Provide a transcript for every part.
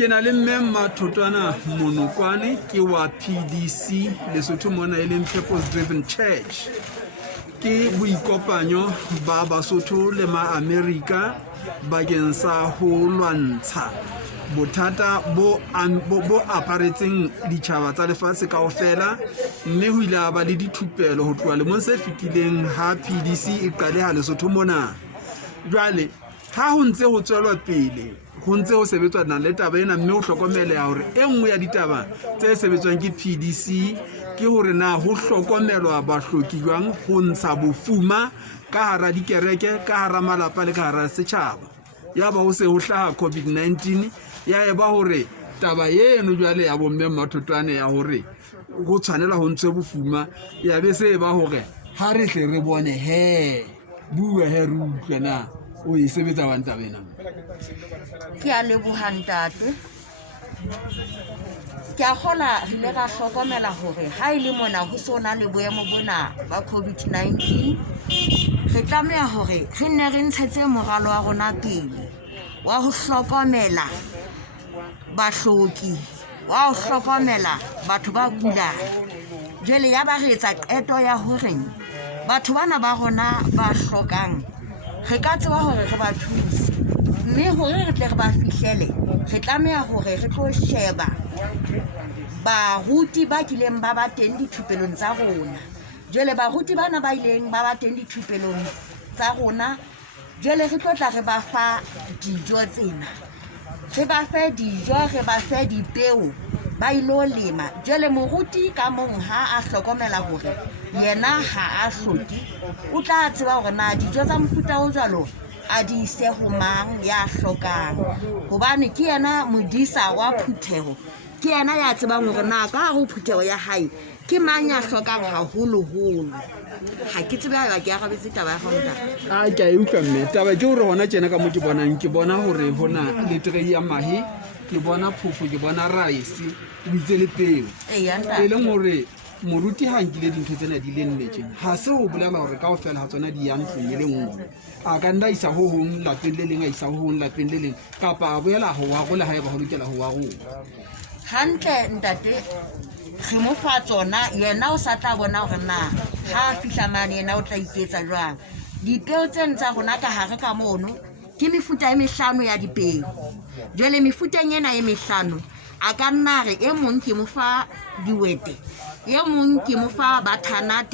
Ke na le mme Mathotwana Monokwane ke wa PDC Lesotho mona e leng Purpose Driven Church. Ke boikopanyo ba Basotho le ma America bakeng sa ho lwantsha bothata bo aparetseng ditjhaba tsa lefatshe kaofela, mme ho ile ba le dithupelo ho tloha lemong se fetileng ha PDC e qaleha Lesotho mona. Jwale ha ho ntse ho tswelwa pele ho ntse ho sebetswa na le taba ena, mme ho hlokomeleha hore e nngwe ya ditaba tse sebetswang ke PDC ke hore na ho hlokomelwa bahloki jwang ho ntsha bofuma ka hara dikereke, ka hara malapa le ka hara setjhaba. Ya ba ho se ho hlaha COVID-19, ya eba hore taba eno jwale ya bomme Mathotwane ya hore go tshwanela ho ntse bofuma, ya be se ba hore ha re hle re bone bua re utlwe na o e sebetsa wa ntaba ena. Ke a leboha ntate. Ke a kgola re le ra hlokomela hore ha ile mona ho sona le boemo bona ba COVID-19, re tlameha hore re nne re ntshetse moralo wa rona pele wa ho hlokomela bahloki, wa ho hlokomela batho ba kulang. Jwale ya ba re etsa qeto ya hore batho bana ba rona ba hlokang re ka tseba hore re ba thuse, mme hore re tle re ba fihlele re tlameha hore re tlo sheba baruti ba kileng ba ba teng dithupelong tsa rona. Jwale baruti bana ba ileng ba ba teng dithupelong tsa rona, jwale re tlo tla re ba fa dijo tsena, re ba fe dijo, re ba fe dipeo ba ilo lema. Jwale moruti ka mong ha a hlokomela hore yena ha a hloki, o tla tseba hore na dijo tsa mofuta o jwalo a di ise ho mang ya hlokang, hobane ke yena modisa wa phutheho, ke yena ya tsebang hore na ka hare ho phutheho ya hae ke mang ya hlokang haholoholo. Ha ke tsebe ha ke arabetse taba ya hona. Ke a utlwa mme, taba ke hore hona tjena ka mo ke bonang, ke bona hore hona le trei ya mahe, ke bona phofo, ke bona rice, o itse le peo, e leng hore moruti ha nkile dintho tsena di le nne tjena ha se ho bolela hore kaofela ha tsona di ya ntlong e le nngwe. A ka nna isa ho hong lapeng le leng, a isa ho hong lapeng le leng, kapa a boela ho wa gola haeba ho lokela ho wa gola. Hantle ntate, re mo fa tsona, yena o sa tla bona hore na ha fihla mane yena o tla iketsa jwang. Dipeo tse tsa rona ka hare ka mono ke mefuta e mehlano ya dipeo. Jwale mefuteng ena e mehlano a ka nna re e mong ke mo fa diwete, e mong ke mo fa butternut,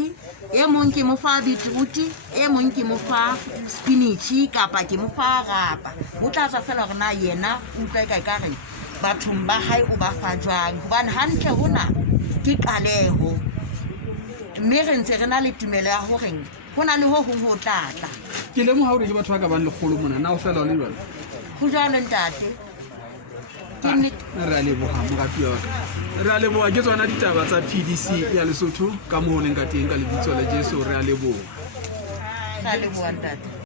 e mong ke mo fa beetroot, e mong ke mo fa spinach kapa ke mo fa rapa. Ho tla tswa fela hore na yena o utlwa ka re bathong ba hae o ba fa jwang, hobane hantle hona ke qaleho, mme re ntse re na le tumelo ya hore ho na le ho hong ho tlatla. Ke lemoha hore ke batho ba ka bang lekgolo mona, na o fela o le jwalo? Ho jwalo ntate. Re a leboha moratuwa wa ka, re a leboha ke tsona ditaba tsa PDC ya Lesotho ka moo ho leng ka teng ka lebitso la Jesu. Re a leboha. Re a leboha ntate.